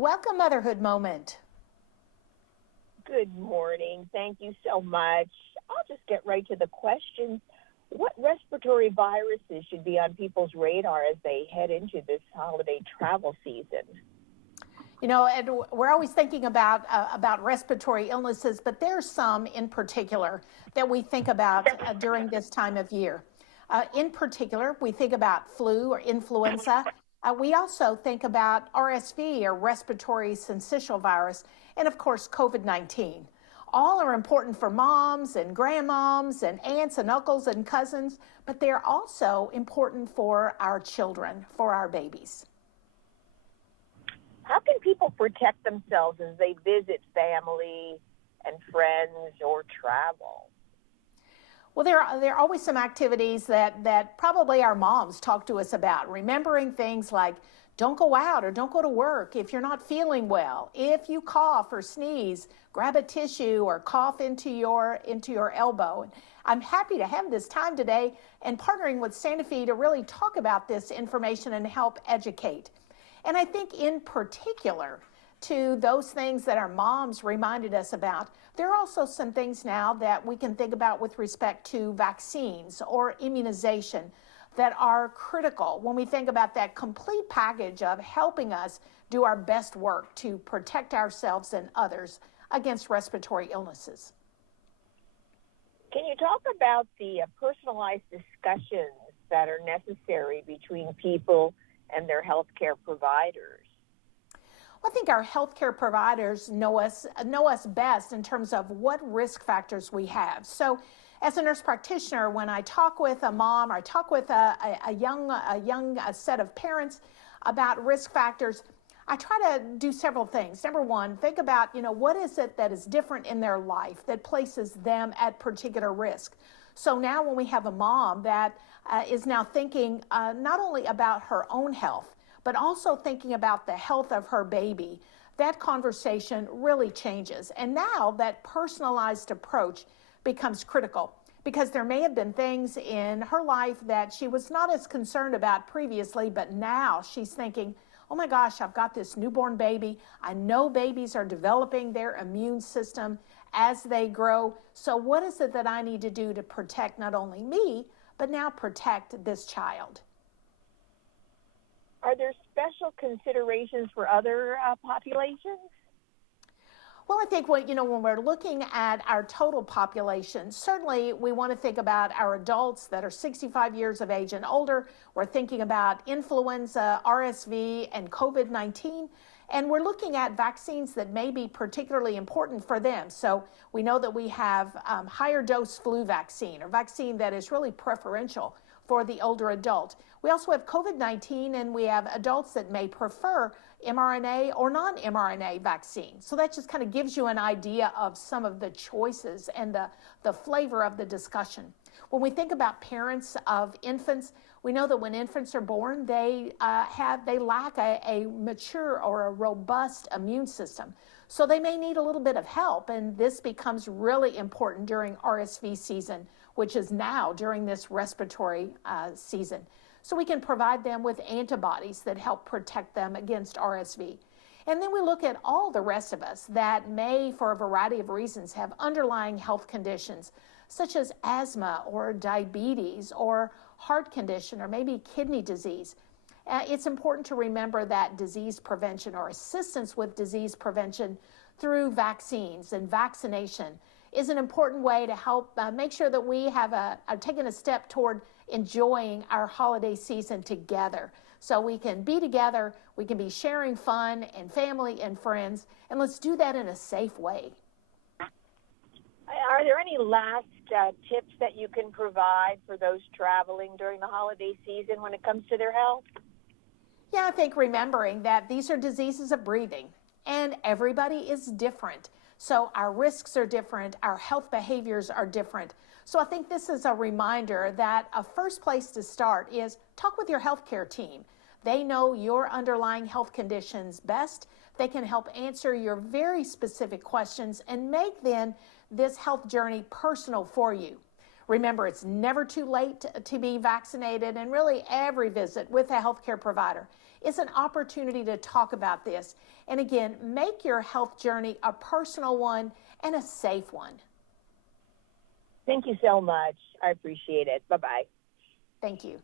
Welcome, Motherhood Moment. Good morning. Thank you so much. I'll just get right to the questions. What respiratory viruses should be on people's radar as they head into this holiday travel season? You know, and we're always thinking about respiratory illnesses, but there's some in particular that we think about during this time of year. In particular, we think about flu or influenza. We also think about RSV or respiratory syncytial virus, and of course, COVID-19. All are important for moms and grandmoms and aunts and uncles and cousins, but they're also important for our children, for our babies. How can people protect themselves as they visit family and friends or travel? Well, there are always some activities that probably our moms talk to us about, remembering things like don't go out or don't go to work if you're not feeling well. If you cough or sneeze, grab a tissue or cough into your elbow. And I'm happy to have this time today and partnering with Santa Fe to really talk about this information and help educate. And I think in particular to those things that our moms reminded us about, there are also some things now that we can think about with respect to vaccines or immunization that are critical when we think about that complete package of helping us do our best work to protect ourselves and others against respiratory illnesses. Can you talk about the personalized discussions that are necessary between people and their healthcare providers? I think our healthcare providers know us best in terms of what risk factors we have. So as a nurse practitioner, when I talk with a mom or I talk with a young set of parents about risk factors, I try to do several things. Number one, think about, what is it that is different in their life that places them at particular risk. So now when we have a mom that is now thinking not only about her own health, but also thinking about the health of her baby, that conversation really changes. And now that personalized approach becomes critical because there may have been things in her life that she was not as concerned about previously, but now she's thinking, oh my gosh, I've got this newborn baby. I know babies are developing their immune system as they grow. So what is it that I need to do to protect not only me, but now protect this child? Are there special considerations for other populations? Well, I think when we're looking at our total population, certainly we want to think about our adults that are 65 years of age and older. We're thinking about influenza, RSV, and COVID-19. And we're looking at vaccines that may be particularly important for them. So we know that we have higher dose flu vaccine or vaccine that is really preferential for the older adult. We also have COVID-19 and we have adults that may prefer mRNA or non-mRNA vaccine. So that just kind of gives you an idea of some of the choices and the flavor of the discussion. When we think about parents of infants, we know that when infants are born, they lack a mature or a robust immune system. So they may need a little bit of help, and this becomes really important during RSV season, which is now during this respiratory season. So we can provide them with antibodies that help protect them against RSV. And then we look at all the rest of us that may, for a variety of reasons, have underlying health conditions, such as asthma or diabetes or heart condition or maybe kidney disease. It's important to remember that disease prevention or assistance with disease prevention through vaccines and vaccination is an important way to help make sure that we are taking a step toward enjoying our holiday season together. So we can be together, we can be sharing fun and family and friends, and let's do that in a safe way. Are there any last tips that you can provide for those traveling during the holiday season when it comes to their health? Yeah, I think remembering that these are diseases of breathing and everybody is different. So our risks are different, our health behaviors are different. So I think this is a reminder that a first place to start is talk with your healthcare team. They know your underlying health conditions best. They can help answer your very specific questions and make then this health journey personal for you. Remember, it's never too late to be vaccinated, and really every visit with a healthcare provider is an opportunity to talk about this. And again, make your health journey a personal one and a safe one. Thank you so much. I appreciate it. Bye-bye. Thank you.